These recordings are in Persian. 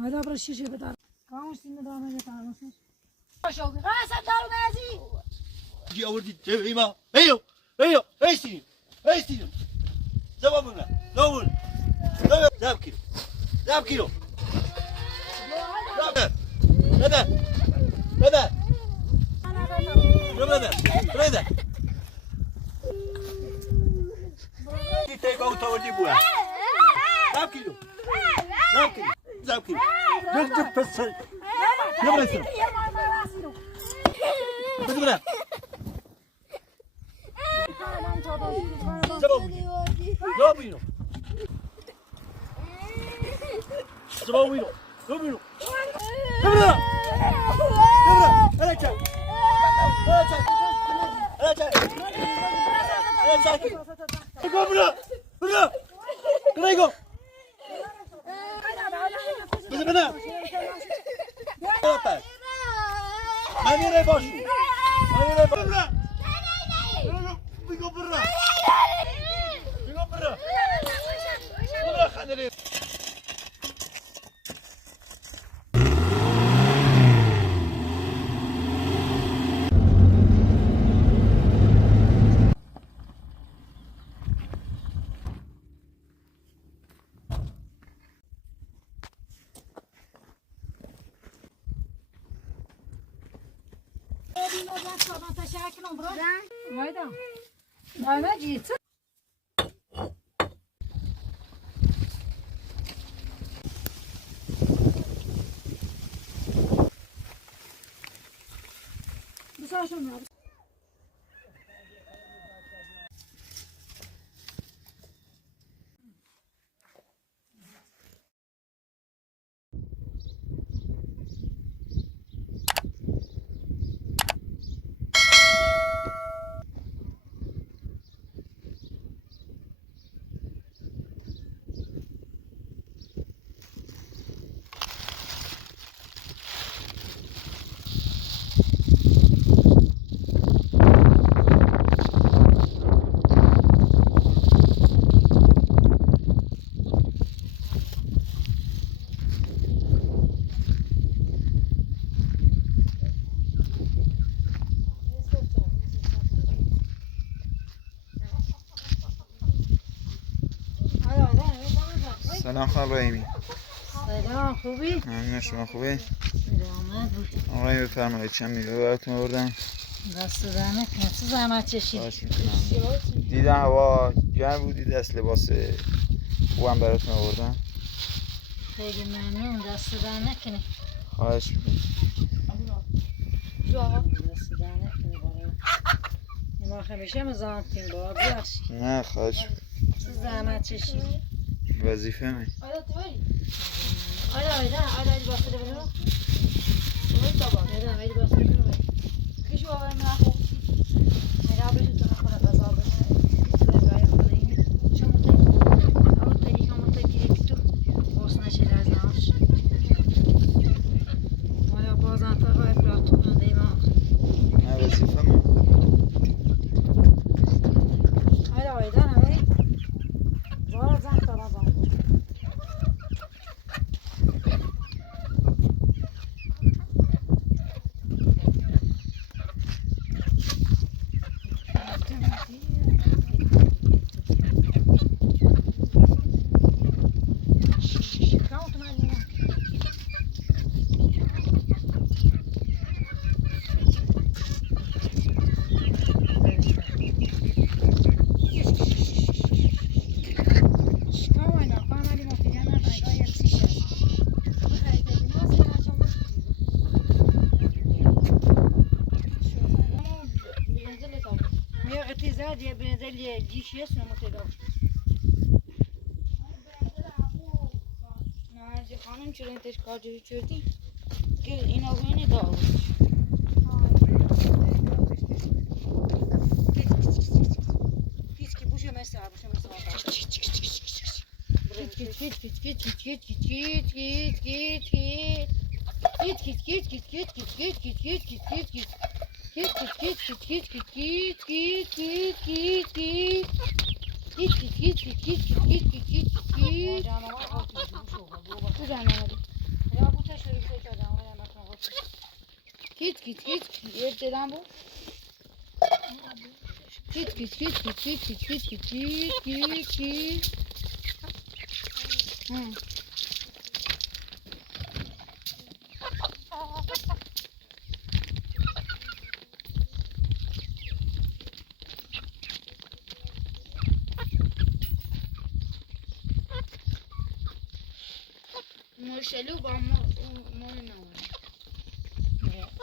هذا برا الشيشة بدار كاموس سنة دامه يتعامل شوقي قاسم دارو نازي جي أوردي تبعيما أيو أيو أيسين أيسين زوامنا زوامنا زاب كيلو زاب كيلو زاب هذا هذا هذا هذا تيجي أو تودي بوها زاب كيلو زاب كيلو زاب كيلو جد بس يلا يسوي بدنا زبابينو زبابينو زبابينو بدنا بدنا أنا جاي أنا جاي أنا جاي أنا جاي بدنا بدنا كريجو بدنا ماني ريباشو ماني ريباشو برا بيجو برا بيجو برا برا خليني ما جيت بس عشان سلام خانم رحیمی. سلام خوبی؟ ممنون شما خوبه؟ سلامت بود. آقای بفرمایید چند میوه براتون آوردم. دست دهنت کنه چه زحمت چشیدی؟ دیدم هوا گرم بود دست لباس خوبم براتون آوردم. خیلی ممنون دست دهنت کنه. خواهش میکنم. دست دهنت کنه برای ما همیشه مزانتیم با بخشی. نه خواهش میکنم. چه زحمت چشیدی؟ وظیفه من. آیدا باسته بنو. آیدا باسته بنو. کیشو آور من خوب. میرا بهش تو نخوره غذا بشه. تو گاهی خونه. شما تایی تو باز نشه از ناش. ما بازم تا گاهی پلاتون دیما. نه وظیفه من. آیدا نه. زار زن تا زن. دیشیه سموته نه خانم چرا اینتش کارجوی چردی که این آقایانی داغ کیچکی بوشه مثل Git. Yerden bu. Git. Hı. Moşelu ben mo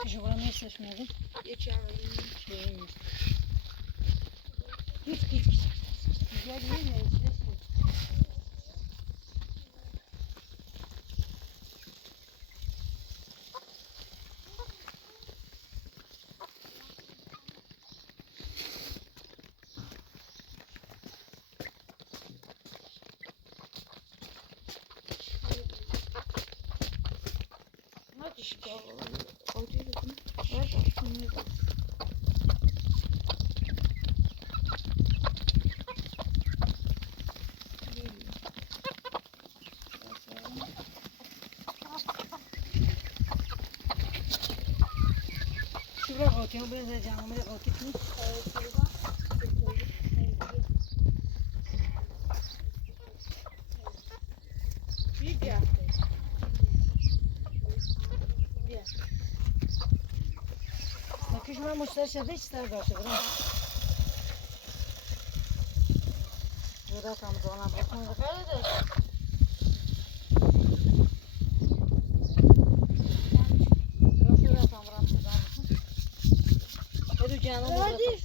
Şu bana ne seçmedin? geçen Git. Güzel değil mi? Hadi işte. Evet. Şuraya koyuyorum. Ben de canımı da koyayım. Bakış mı müşterişe de ister karşı. Burada tam ona bakın. Hadi canım. Hadi.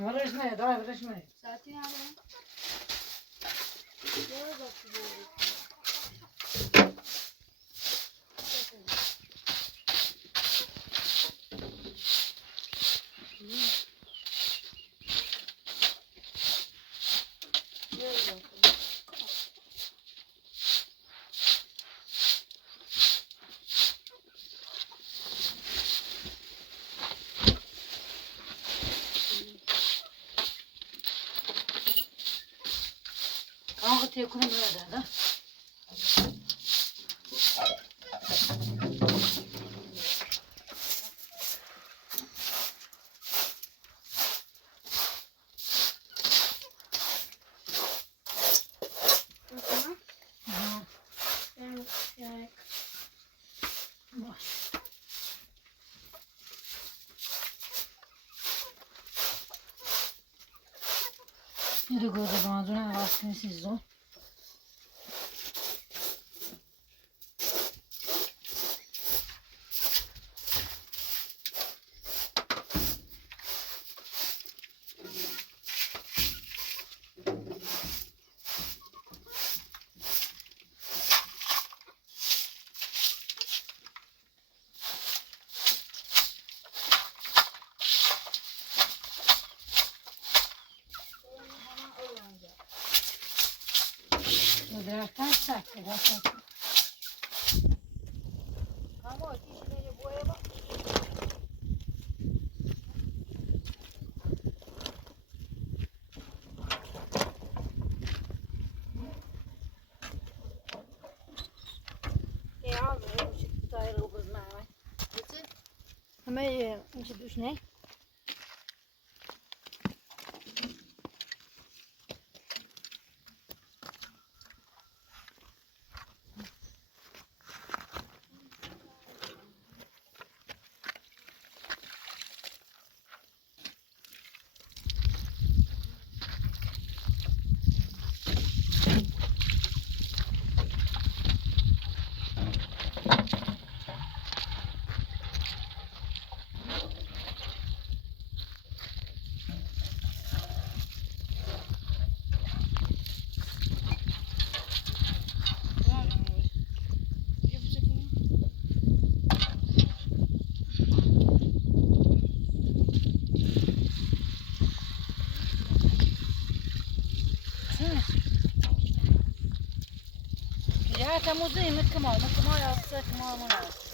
Врежне, давай врежне. Kanka tekunu böyle de. Yürü gördü bana dönen rastgele siz o. Fotoğraftan saklı. Ama kişileri boya bak. Ya almıyor. Şu daire kızma hemen. Hemen içi düşne. تموزي مكمال يا أستاذ كمال مناس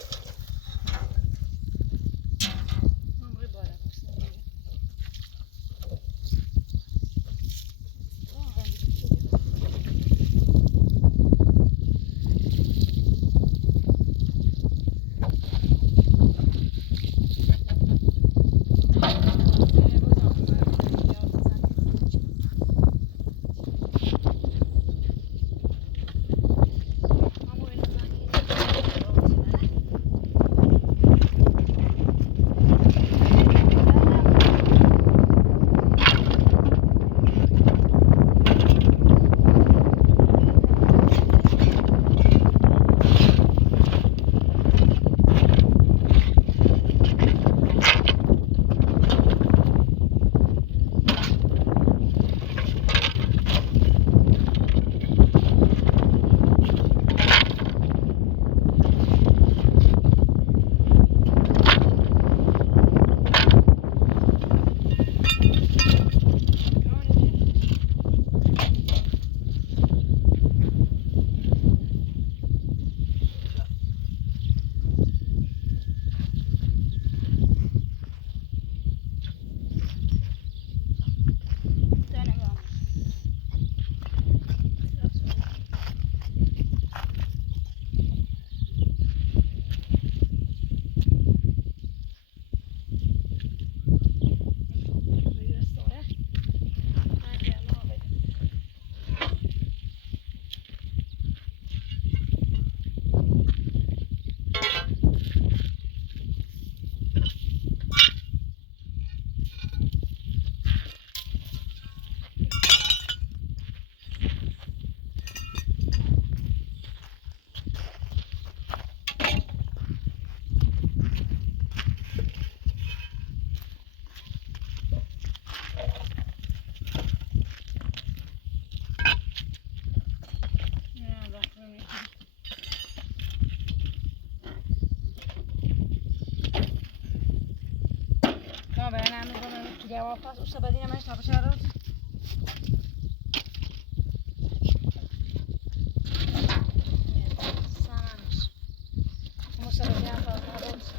Vabbè, ne hanno come chiediamo a passo, sabatina mai sta facendo rossi. Sanos. Come sabatina fa rossi.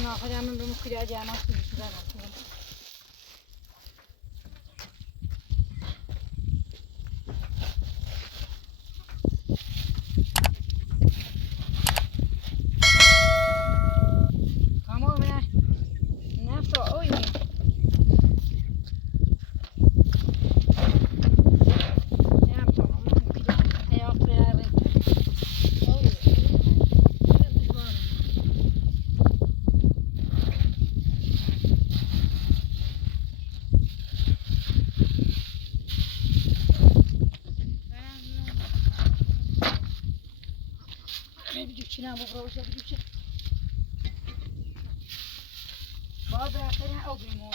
No, facciamo un mucchio di ama qui, نه بابا شو بچه بابا آخرین او بیمون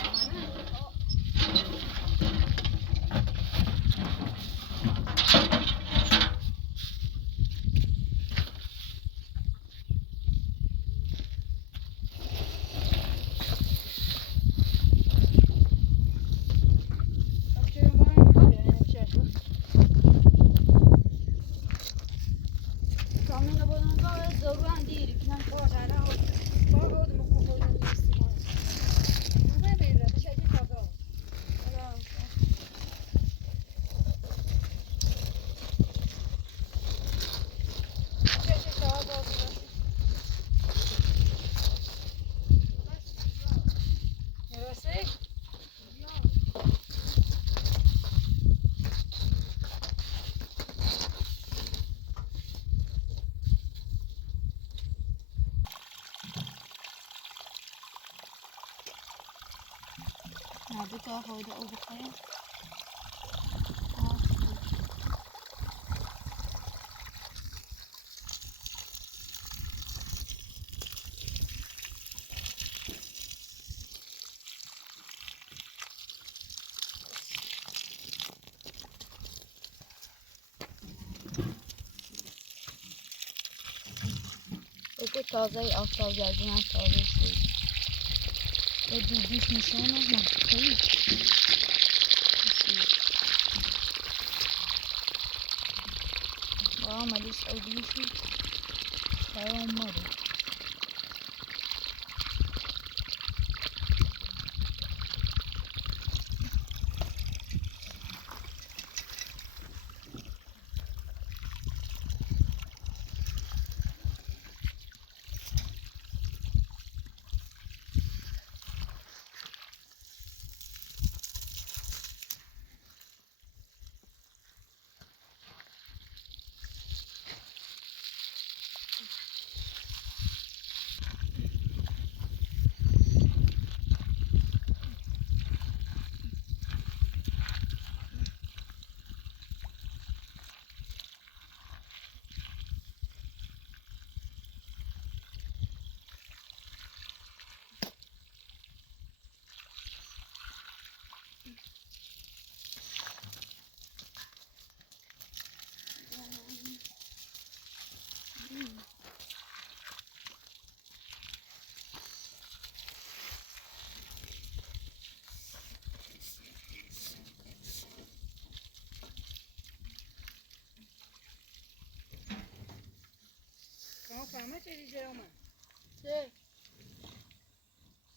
Nou, dit al gooien we over. که تازه آفتاب گردی هم تازه شد به دودیش نشان هم خیلی ملیش اودیشی تمام ماده فهمه چه دیگه اومد چه؟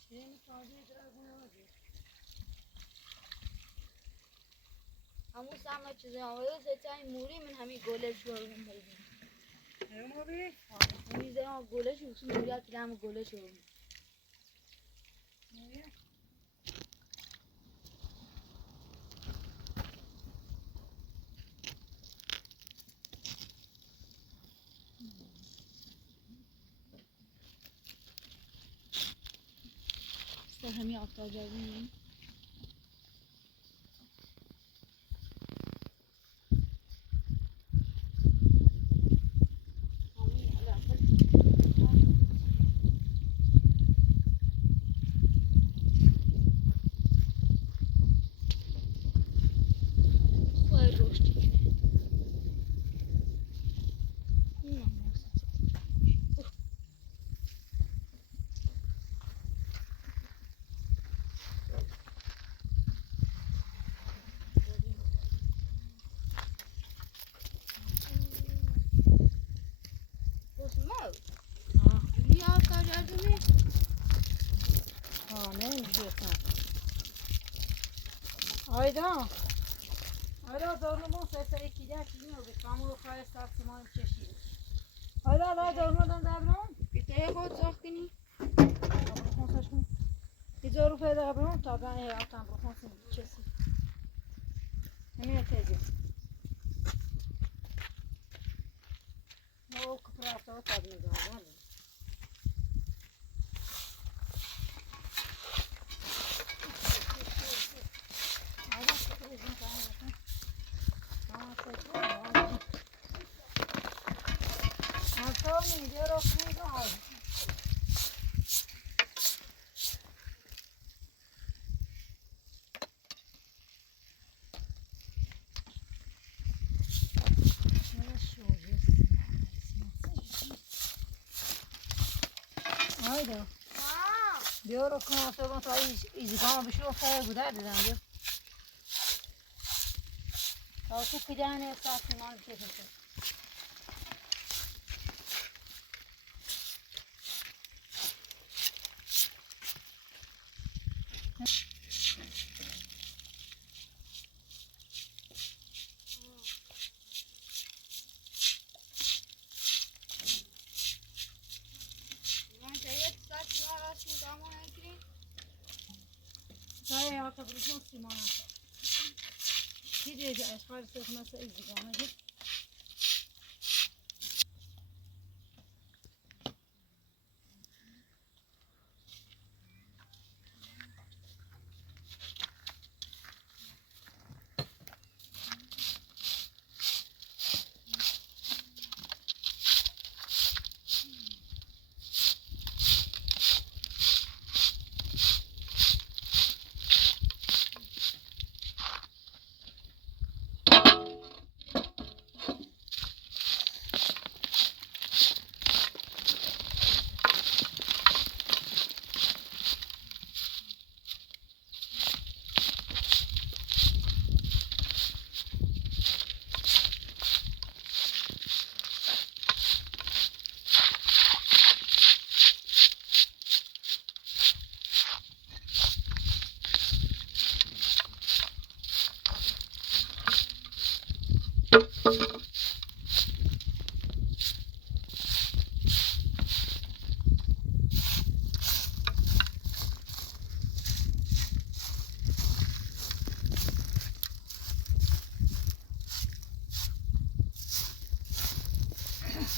چه میخوادی درگونه آدی همون سمه چیزی آمده سه این موری من همین گله شو رو میدیم همه بی؟ همین زمان گله شو بسیم موری ها که همون گله شو رو همین آفتاب جایی نمیشه آیدا دارمون سه یکی ده چیزی رو به کامو خواهی ساختی ما هم چشید آیدا دارمون دارمون بیتایی خود ساختینی؟ خونساشون 1000 روپیه دارمون تا گاه هیاتم رو خونسون چسی همین تیزی ما کپر افتاد تا بیدارم Antônio, eu não fui não. Haydi. Diyorum ki Antônio tá izgama bir şey olsa güzel dedim. Kalkıp bir tane saçma bir şey yapıyor. Saya hata berusaha sih mana. Jadi as far as masa izgama gitu.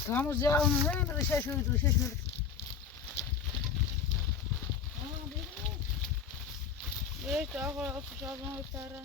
Kamu ziyade onu ne bir şey şöyle dur şey şöyle. Evet, آقا خوشحالم بهتره.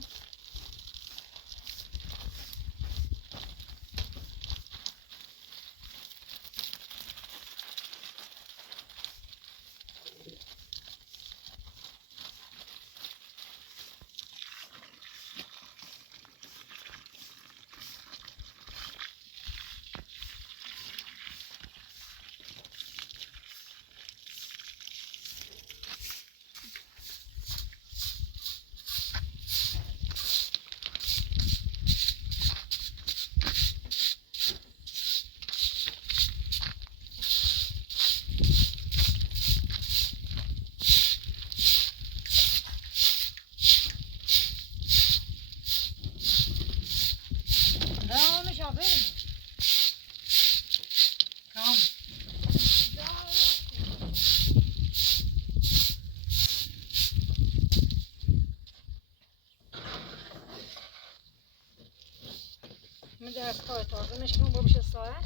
در کار تازه میشکنم با بشه ساعت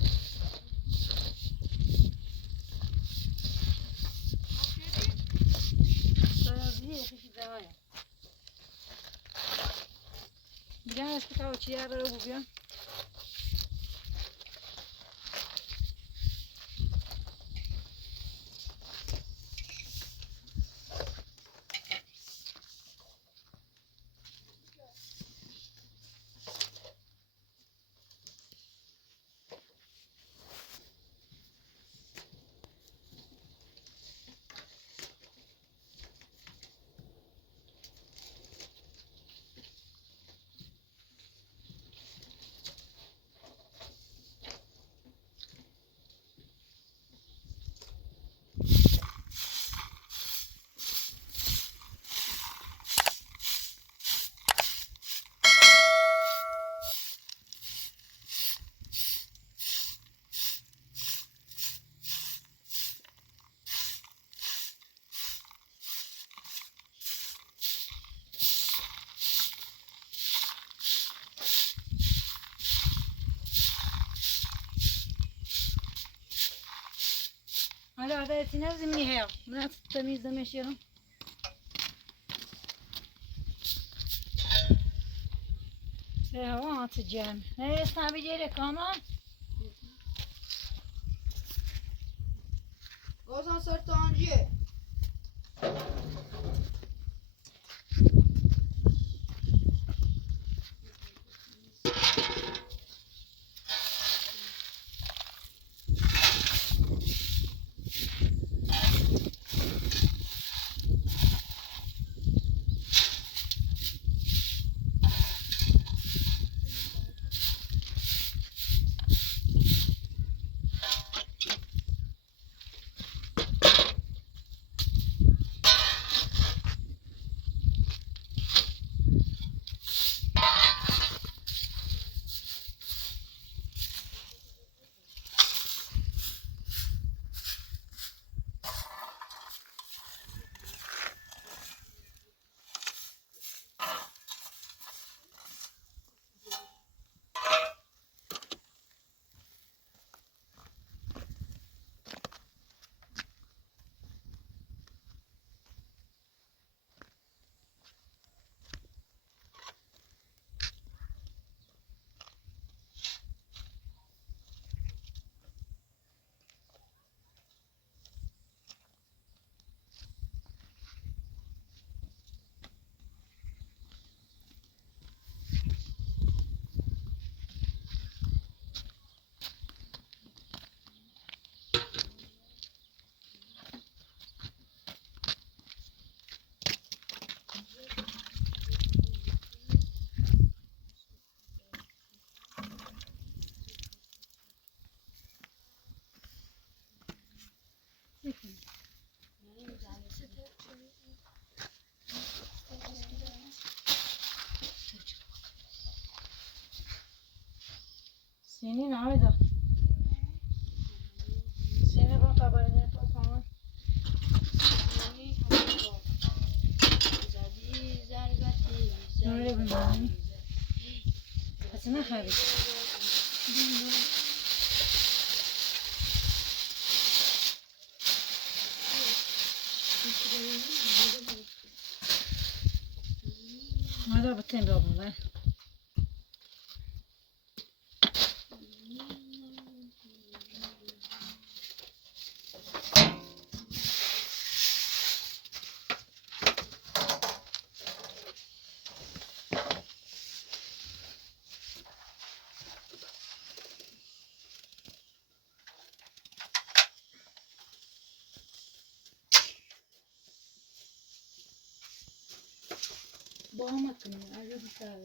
سازیه خیلی دوایم بیان از که تاو چیه رو بیان حالا عادتی نزدیمی هیا من تمیز دمشیرم هوا آت جمع نه اسم بیجیره کامان گازان سرطانجیه. سینی نهایده سینی با خبری نه تو کامان نوره بندانی پس نخوابید هذا بتين بابا با هم کنیم اگه بیشتر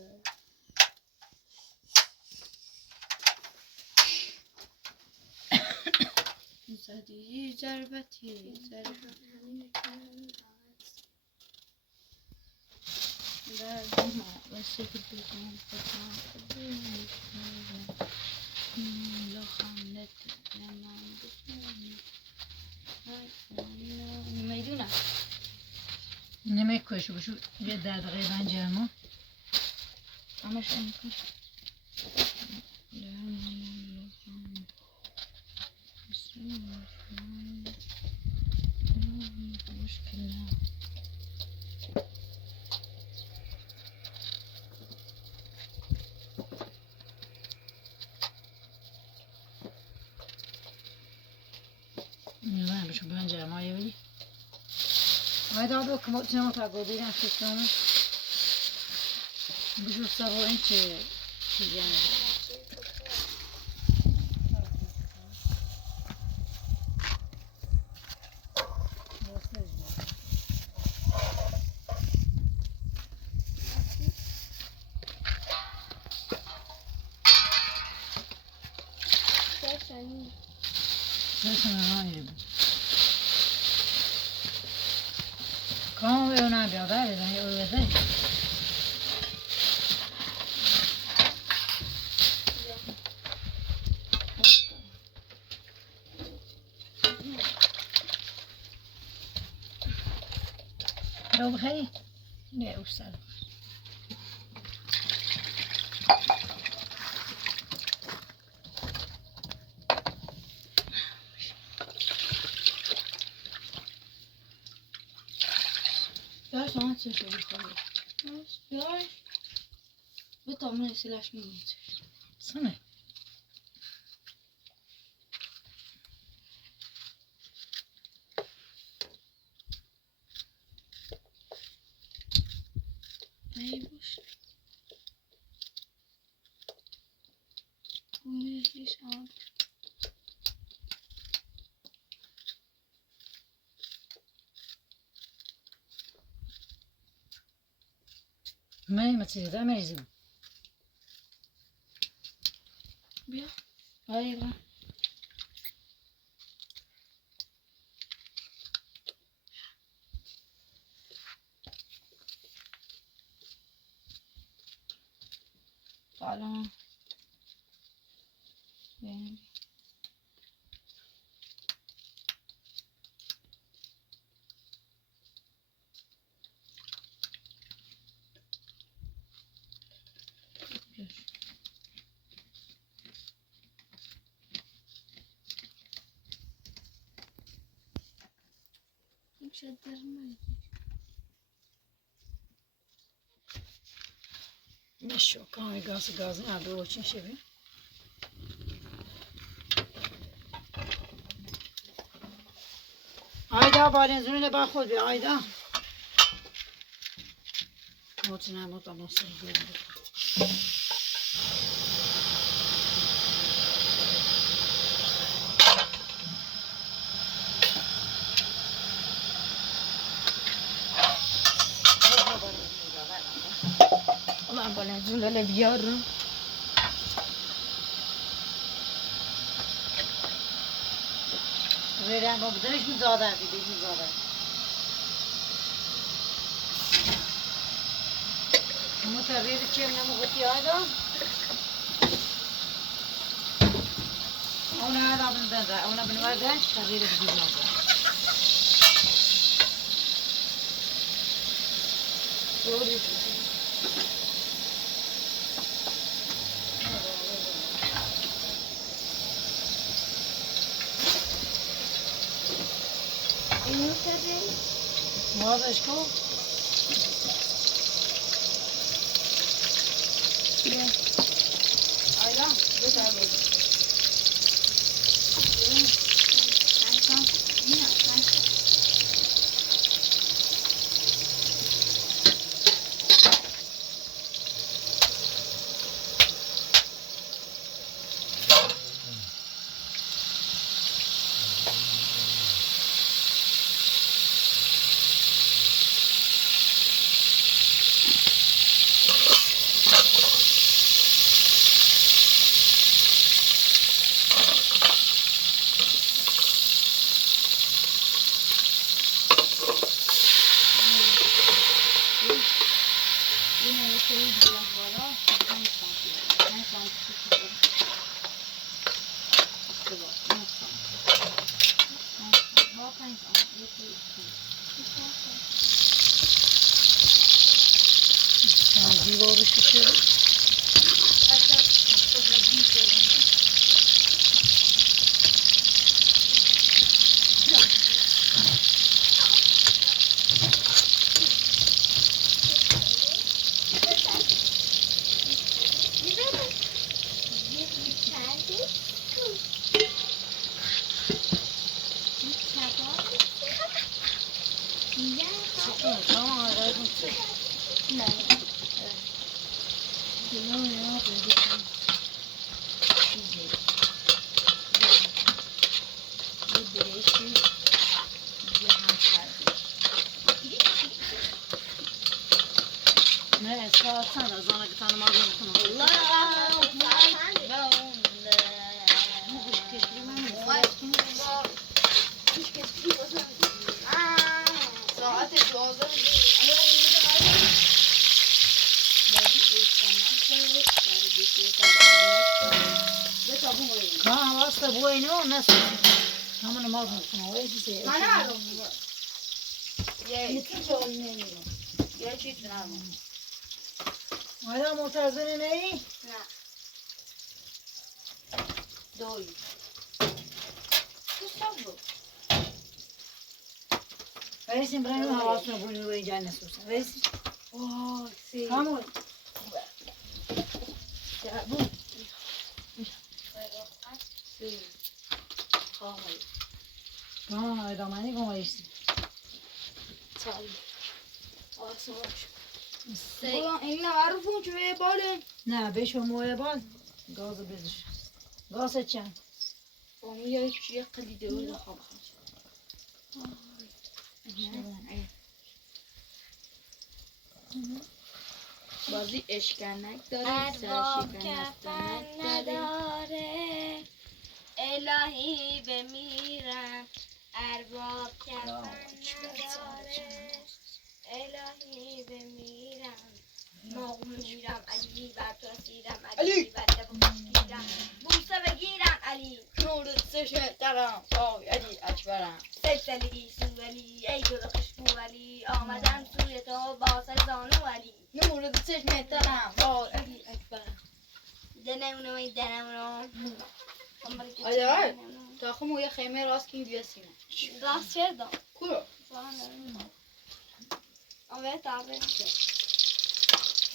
زدی ضربتی بس بگم میدونم نمیکش بشو یه دقیقه بنجرمو همش نمیکن نه بشو بنجرمو یه بلی هایدا دو کمو چنمو تا گودیرم شکلمو بشو سبو این چیزی هم Come non abbia bene, dai, io vedrei. Lo بخری؟ نه استاد. Ja, sånn ser det ut. Ja. Vet du om det är slash minut. سنه. Nej, boş. Umyślisz, a ما چیزی دارم میریزیم. bia. Aj, bra. Falan. Yani. Şedderme. میشو کامی گاز نداره و چین شبیه. آیدا بارنزونه با خود بیا آیدا. موتونه موتا مصر گرده. Ulan bارنزونه بیارم. رنگ با بدنش میزاده بیدیش میزاده. متویر چیم نموگتی آیدا؟ اونا آیدا بنده اونا بنوارده تغییر بدید نازده. سوری اینو کردیم. بازش کن. آیلا بتر بود. دیوارش شده. نه ساعتان از آن که تانم آزم کنم. ساعت 12 کام واسه بوی نو نسوزی. همون مازم کنم. ولی چیزی. یه چیز نرمون. آیا منتظر نی؟ نه. دوی. بود. ویسیم برای من حواس نبودی روی جای نسوزی. ویسیم. وای سی. همون. بود. سی. کام ادامانی کم ویسیم. چالی. این نوارفون چه باله؟ نه بشو موی بال. گاز بدش. گاز چند؟ اون یه چیه قلیده بود خواب بازی اشکنک داره سرشکنک نداره الهی بمیرم ارباب کفن نداره الهی بمیرم ماغون میرم علی بر تو رسیدم علی بر دبو گیرم بوسه بگیرم علی نور سشه درم آی علی اکبرم سلسلی سولی ای گل خوشبو علی آمدم سوی تو با سر زانو علی نور چشم درم آی علی اکبرم دنمونو آیا تا خمو یه خیمه راست کنی بیا سینه راست کردم کورو آمه تابه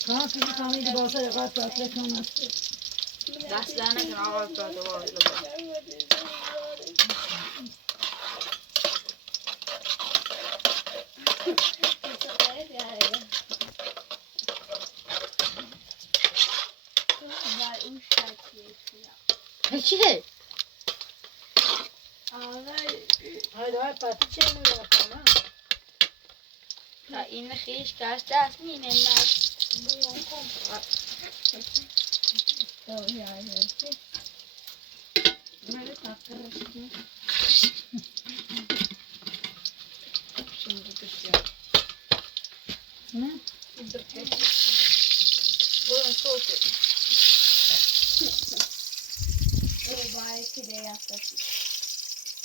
کام کسی کامیدی باسه رقات پاتره کنم. دست دهنه کن آقا پاته باید لبا چیه؟ آیا پاتی چه موی کنم؟ تا این خیش کاش دست مینه نست بیون کن داوی آیا چه؟ مره تاکرش کن şimdi düşüyor. Ne? Buyurun soğutu. Bari pide yaklaşık.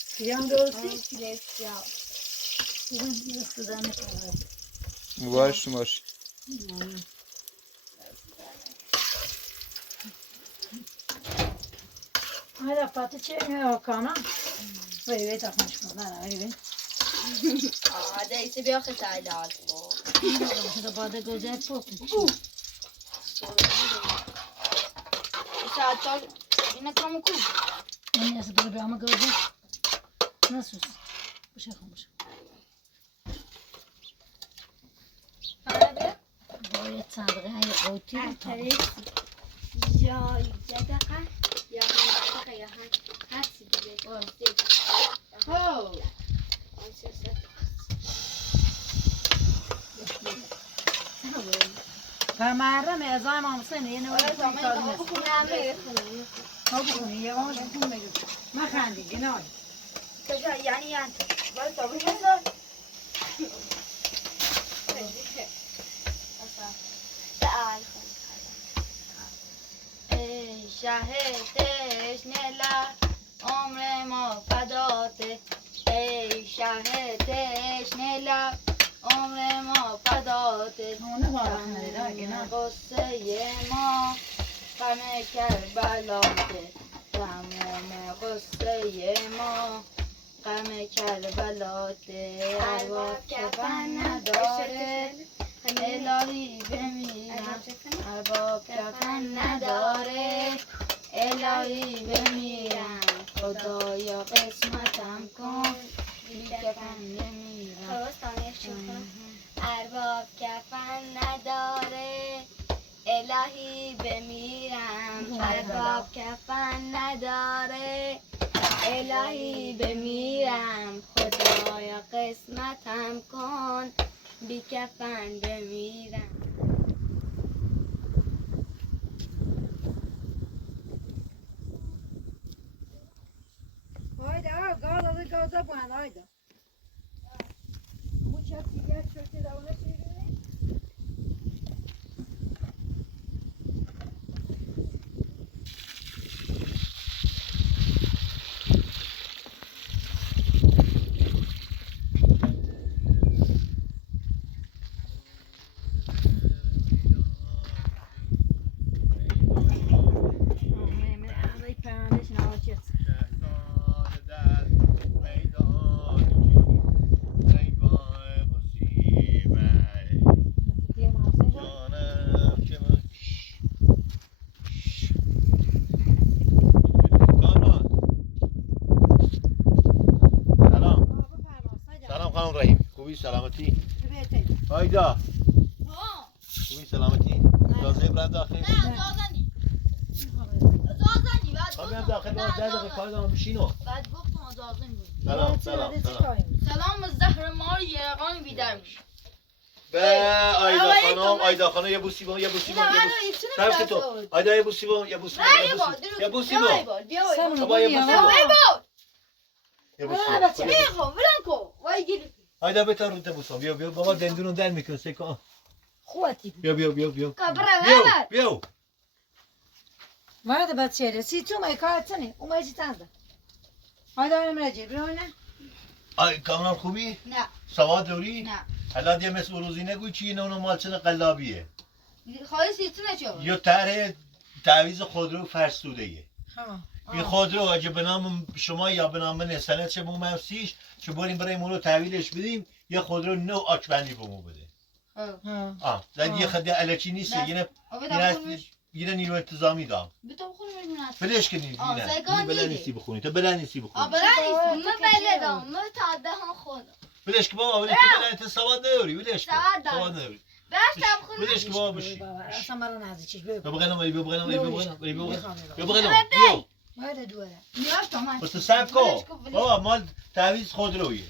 Fiyan doğrusu? Pide siyah. Fiyan sudan ne kadar? Mübarek baş. Hala patı çekmiyor kana. Böyle takmış bunlar öyle. دیسه بیا خیلی داد ده باده گوزه پوک ساعت اینا کامو کو این از دور بیام گوزه نسوس باشه خاموش باید صندقه های قوطی رو تا یا دقیقه یا دقیقه یا هر چی دیگه هاو محرم ازای امام حسین یه نوع بکنی تا نه بکنی یه وامش بکن بگو من خندی گنای کجا یعنی باید تا بگذار ای شهدش نلا عمر ما فداته ای شهدش نلا عمر ما فداته غصه ما غم کربلاته تمام غصه ما غم کربلاته ارباب کفن نداره الهی بمیرم ارباب کفن نداره الهی بمیرم خدایا قسمتم کن بی کفن نمیرم ارباب کفن نداره الهی بمیرم ارباب کفن نداره الهی بمیرم خدایا قسمتم کن بی کفن بمیرم هایده گاز از گازه بوند هایده همون چه دیگه شکل دونه چیزی سلامتی هایدا خوبی سلامتی اجازه برم داخل نه اجازنی بیام داخل باز 10 دقیقه کار دارم بشینو بعد گفتم اجازه بود سلام از زهر مار یرقان بیدار میشه به آیدا خانم یه بوسی بون صرف تو آیدا یه بوسی بون یه بوسی آیدا بتا رو بوسم بیا بابا دندونو در میکنه سکا خواتی بیا وارد بچه رسی تو ما کارتنه اون چی تنده هایدا اونم رجی برونه کامران خوبی نه سواد داری نه حالا دیگه مثل روزی نگوی چی اینو مال چه قلابیه خواهی سیتونه چه یا طرح تعویض خودرو فرسوده‌ایه ها این خودرو اگه به نام شما یا به نام من سند چه بوم مفسیش چه بریم برای مولو تحویلش بدیم یه خودرو نو آکبندی بومو بده زد یه خدی الکی نیست یه نیرو انتظامی دام بتو بخونی میدونم بلش که نه بلد نیستی بخونی تو بلد نیستی بخونی بلد نیستی من بلدم من تا دهم خودم بلش که بابا ولی تو بلد سواد نداری بلش سواد نداری بلش که بابا بشی اصلا مرا نزدیکش بگو بگم باید دوره نیاز تو من بس سب کن بابا مال تعویض خودرویه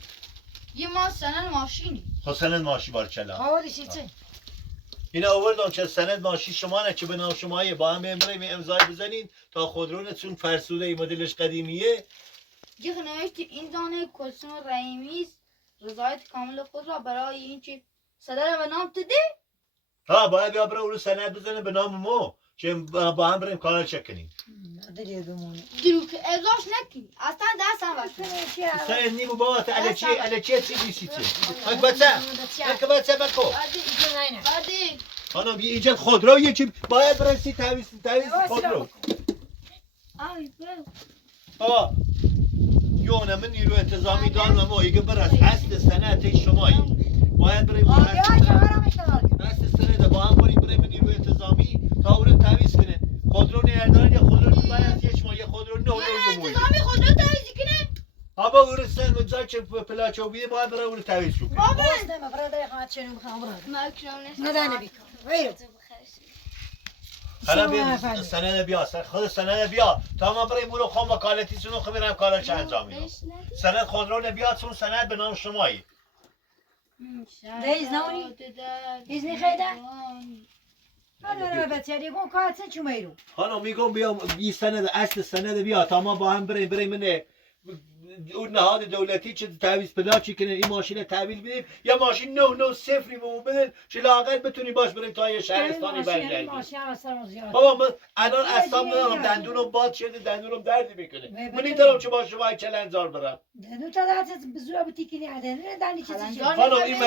یه ما سنن ماشینی خب سند ماشی بارکلا حوالی چه اینا آوردم که سند ماشی شما نه که به نام شمایه با هم بریم امضای بزنین تا خودرونتون فرسوده ای مدلش قدیمیه یه نوشتی این دانه کلثوم رحیمی رضایت کامل خود را برای اینکه صدر و نام تده ها باید بیا برای اون سند بزنه به نام ما که با هم بریم کانال چک کنیم نداری بمونه درو که ازاش نکنی اصلا دستم وقت سند نیمو بابا تا الچی چی بیسی چه اک بچه بکو بعدی خانم یه اینجا خودرویه که باید برسی تعویض خودرو آی برو آقا نیرو من نیرو انتظامی دارم اما ایگه برس اصل سنت شمایی باید بریم اصل سنت با هم بریم نیرو انتظامی تا اون تعویض کنه خودرو نگهدارن یا خودرو باید یک ماه یا خودرو نه بموید انتظامی خودرو تعویض کنه آبا اون سن مجا که پلاچو بیده باید برای اون تعویض شو کنه بابا حالا بیا سنن بیا خود سنن بیا تا ما بریم اونو خون وکالتی سونو خمیرم کارش انجام میدم سند خودرو نبیاد سون سند به نام شمایی Dez não, Eles nem reda. Olha, Betty, com qual é o meio? خانم میگم بیا بی سند اصل سند بیا تا ما با هم بریم منه اون نهاد دولتی چه تعویض پیدا چی کنه این ماشین تحویل بدیم یا ماشین نو صفری بهمون بدن چه لااقل بتونی باش بریم تا یه شهرستانی برگردیم بابا من الان اصلا ندارم دندونم باد شده دندونم درد میکنه من این طرف چه با شما چلنزار برم دندون تا دست بزرگ بتیکنی عدن دندی چیزی خانم این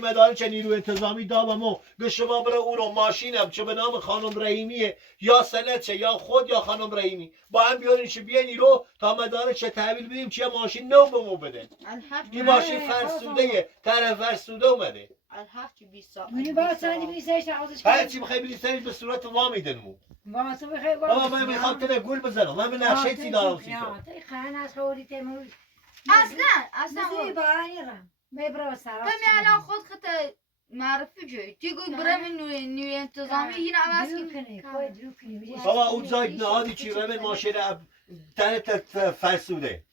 مدارک نیرو انتظامی دادمو به شما برای اون ماشینم چه به نام خانم رحیمیه یا سنت یا خود یا خانم رحیمی با هم بیارین چه بیاین نیرو تا مدارک تحویل بدیم چه ماشین نو بهمون بده این ماشین فرسوده طرف فرسوده اومده منی با سندی میسایش عوضش هر چی بخوای بلیسنش به صورت وا میدن با تو بخیر بابا من میخوام تله گل بزنم من به نقشه چی دارم سی تو خان از خوری تمور اصلا بزنی با ایران میبرو سر بمی الان خود خط معرفی جوی توی گوی برم نیوی انتظامی این عوض کنی بابا اون زاید نهادی چی روی ماشین طرف فرسوده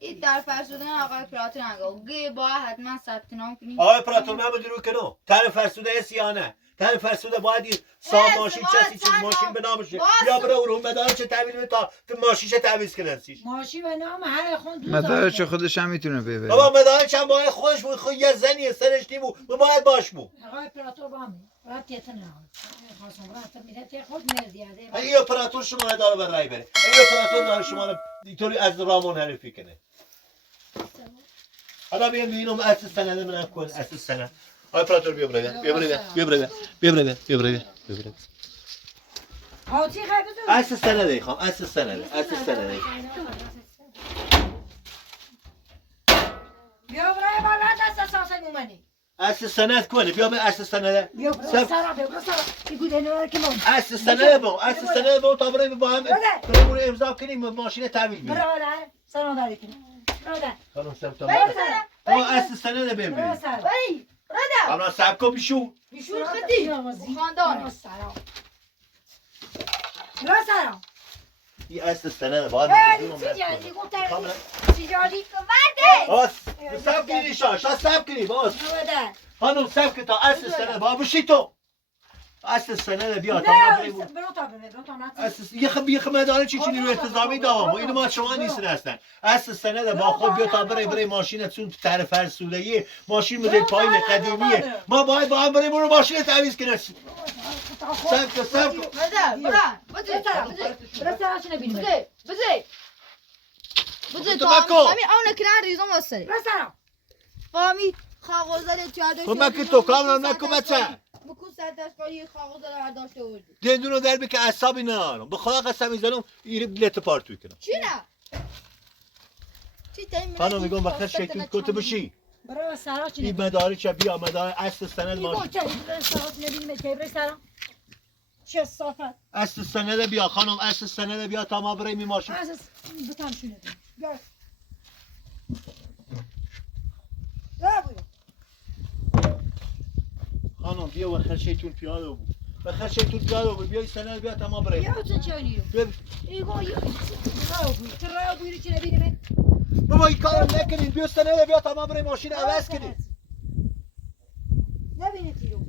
این در فرسودن آقای پراتور نگو گی با حتما ثبت نام کنی آقای پراتور من بدرو کنو طرف فرسوده است یا نه طرف فرسوده باید صاحب ماشین چه چیز ماشین به نامشه یا برای اون مدارک چه تحویل بده تا ماشین چه تعویض کنن سیش ماشین به نام هر خون مدارک خودش هم میتونه ببره بابا مدارک هم باید خودش بود خود یه زنی سرش نیمو باید باش بود آقای پراتور با هم راه تیتن خواستم راه میره خود مردیاده این اپراتور شما نداره به رای بره این اپراتور داره شما رو اینطوری از راه منحرفی کنه حالا بیام ببینم اساس سند من کن اساس سند آقای اپراتور بیا بره هاتی خیلی اساس سند خواهم اساس سند بیا برای بالا دست اساس مومنی اساس سند کنه بیا به اساس سند بیا برو سرا این گوده نوار که من اساس سند با تا برای با هم برای امضا کنیم ماشین تحویل بدیم برادر سلام علیکم برادر خانم سب تا ما اساس سند ببینیم برادر حالا سب کن بیشو خدی خاندان برادر این اساس سند باید سیجادی گفتم سیجادی سب کنی سب کنی باز برادر خانم سب کن تا اساس سند باید بشی تو اساس سند بیا تا ما بریم یه مداره چی نیرو انتظامی دارم اینو ما شما نیستن هستن اساس سند با خود بیا تا برای ماشین چون طرف فرسودگی ماشین مدل پایین قدیمیه ما باید با هم بریم اون ماشین تعویض کنیم سب کن بزرگ تا همین اون کنار ریزم واسه فامی خاغوزه تو یادش کمک تو کامران نکن بچه بکن سر دستگاهی خاغوزه رو داشته بود دندون رو در که عصبی ندارم به خدا قسم میزنم این بلیت پارتوی کنم چی نه؟ خانم میگم وقت شکل کت بشی برای سرا چی این مدارک بیا مدارک اصل سند ماشین چه صافت اصل سند بیا خانم اصل سند بیا تا ما بریم این ماشین بتم شونه بیا خانم بیا و خرشیتون پیاده بود و خرشیتون پیاده بود بیا این سند بیا تا ما بریم بیا چه چایی ایگو ترا بویری چه نبینیم بابا این کارو نکنین بیا سند بیا تا ما بریم ماشین عوض کنیم نبینید تیرو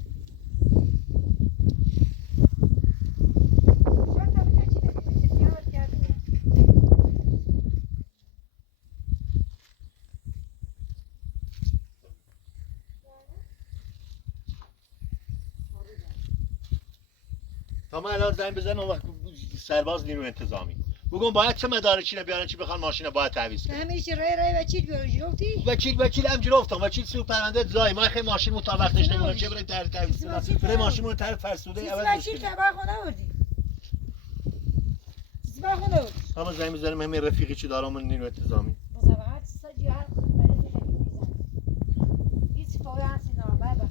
تا من الان زنگ بزنم وقت سرباز نیرو انتظامی بگم باید چه مدارکی رو بیارن چی بخوان ماشین باید تعویض کنن همیشه رای وکیل بیاری وکیل همجوری گفتم وکیل سو پرونده زای ما خیلی ماشین مطابق داشته نمیدونم چه برای تعویض کنن برای ماشینمون طرف فرسوده وکیل تبع خود آوردی اسمع خونه اما زنگ میزنیم همین رفیقی چی دارم من نیرو انتظامی بزرعات سجّال بلد هیچ فوقان سینا بابا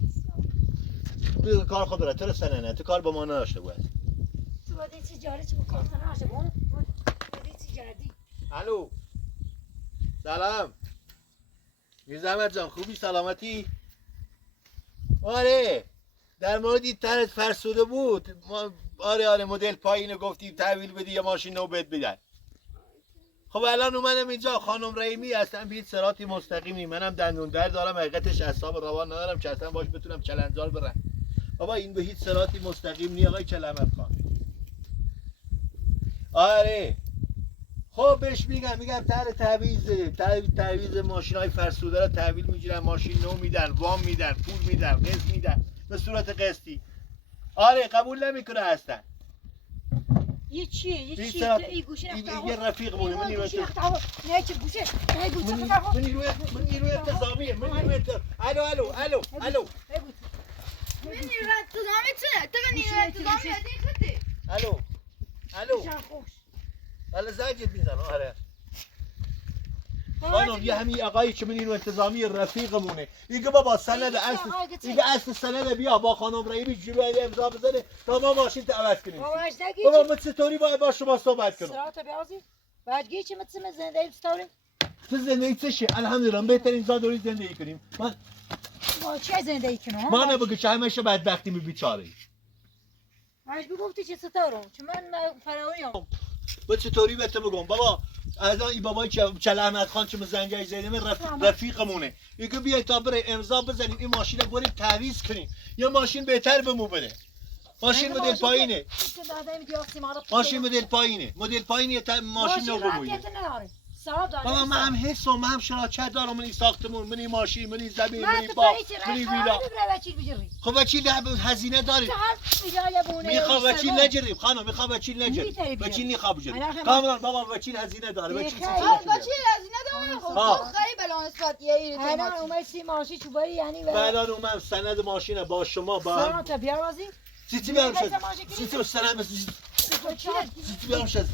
تو کار خود را تو سنه نه تو کار با ما نداشته باید تو باید تجاری تو کار نشه بون باید تجاری الو سلام زحمت جان خوبی سلامتی آره در موردی تنت فرسوده بود آره مدل پایین گفتی تحویل بدی یا ماشین نو بهت بدن خب الان اومدم اینجا خانم رحیمی هستم هیچ سراتی مستقیمی منم دندون درد دارم حقیقتش اعصاب روان ندارم که اصلا باش بتونم چلنجار برم بابا این به هیچ سراتی مستقیم نی آقای کلمت خان آره خب بهش میگم تعویض ماشینای فرسوده را تحویل میگیرن ماشین نو میدن وام میدن پول میدن قسط میدن به صورت قسطی آره قبول نمیکنه هستن یه چیه این گوشه یه رفیق مونه من نیروی نه چه گوشه نه گوشه من نیروی انتظامیه من نیروی الو من نیروی انتظامی چه؟ تو نیروی انتظامی هستی؟ الو حالا زنگت میزنم آره خانم یه همین آقایی که من نیروی انتظامی رفیقمونه دیگه بابا سند اصل سند بیا با خانم رحیمی جوری امضا بزنه تا ما ماشین تو عوض کنیم بابا من چطوری باید با شما صحبت کنم سرات بیازی بعد گیچ مثل زندگی استوری تو زندگی چشه الحمدلله بهترین زادوری زندگی کنیم من ما چه زندگی کنم ما نبگه چه همشه بدبختی می بیچاره ماش بگفتی چه ستارم چون من فراویم با چطوری بهت بگم بابا از این بابای چل احمد خان که زنگای زیدم رفیقمونه میگه بیا تا بره امضا بزنیم این ماشین رو بریم تعویض کنیم یه ماشین بهتر به مو بده ماشین مدل پایینه ماشین مدل پایینه ماشین نو بمونه بابا من هم حسم من هم شراکت دارم من این ساختمون من این ماشین من این زمین من این باغ من این ویلا خب وکیل هزینه داره میخوام وکیل نجریم خانم میخوام وکیل نجریم وکیل نخواه بجریم کامران بابا وکیل هزینه داره وکیل هزینه داره خب خیلی بلا نسبت یه ایره الان اومد سی ماشین چوبایی یعنی الان اومد سند ماشینه با شما با سلام تا بیاوازی چی بیارم شد چی سند چی بیارم شد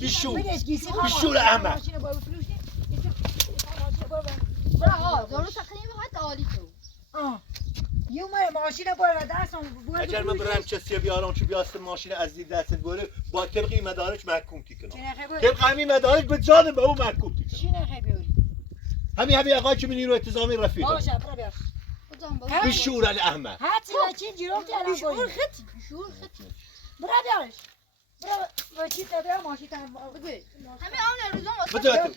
بیشور احمد برا دارو تقریبا حد عالی تو یه ماشین باید دستم اگر من برم کسی بیارم که بیاست ماشین از زیر دستت بره با طبق این مدارک محکوم کنم طبق همین مدارک به جان به اون محکوم کنم چی نخی بیاری همین آقای که من نیروی انتظامی رفیقم باشه برو بیار بیشور احمد هاتی چی جیروفتی الان بیشور خطی برو بیارش برو چی تبع ماشین تام بگو همین آن روزا بده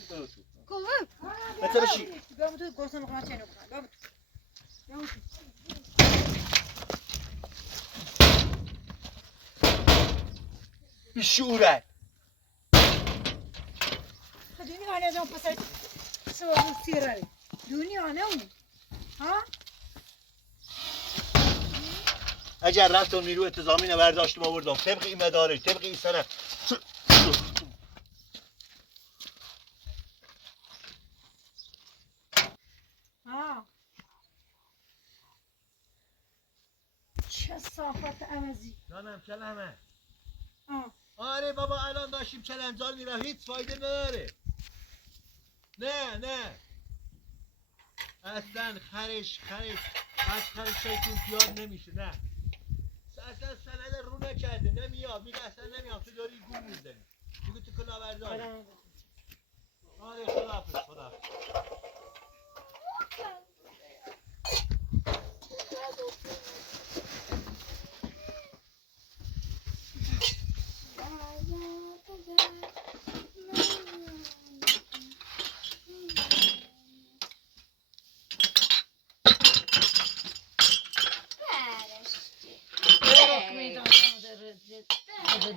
کوه بده بشی بیام تو گوسم میخوام چه نکنم بیام بیشوره دنیا نه جام پسر سوال سیراری دنیا نه اون ها اگر رفتم نیروی انتظامی برداشتم آوردم طبق این مدارک طبق این سند چه صافت عوضی نانم کلمه آره بابا الان داشتیم چلنجال میرم هیچ فایده نداره نه اصلا خرش از خرش شیطون پیاد نمیشه نه اصلا سند رو نکرده نمیاد میگه اصلا نمیام تو داری گول میزنی میگه تو کلاهبرداری آره خداحافظ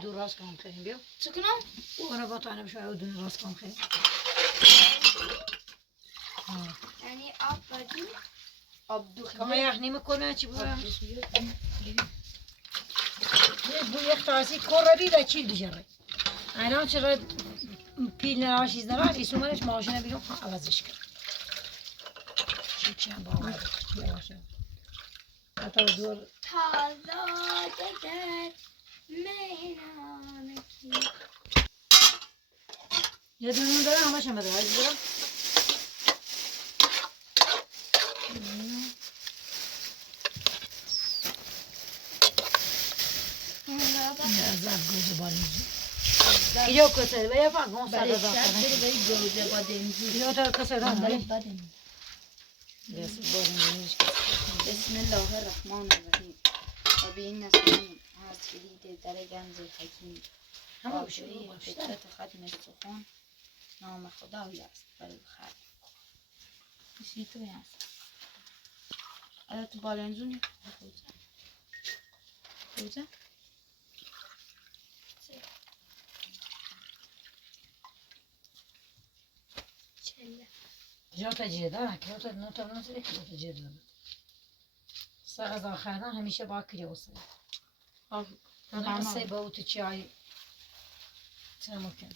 دو راست کنم خیلی بیا چه کنم؟ اونو با تو نمیشه او دو راست کنم خیلی یعنی آب دو کما یخنی میکنه چی بود بو یک تاسی کردی و چیل بجره الان چرا پیل نراشیز نران ایسومنش ماشینه بیرون عوضش کرد چی هم باور حتی دور تازه دگر مهرانکی یه دونه داره همش هم بده هایدی برم زد گوزه بارنزی اینجا کسر و یه فقط گم برای سر شب داختنه بری برای گوجه با دنزی یا تا کسر هم برای داری بدن بسم بسم الله الرحمن الرحیم و به این نستعین از شدید در گنز حکیم آشوری فطرت ختم سخن نام خدایی است برای خلق کسی توی هست آیا تو بالنزونی؟ خوزه؟ چله جا تا جیده که تا نوتا نوتا که تا جیده ساعت آخرنا همیشه با کری وصل آه نه سه با تو چای چه ممکن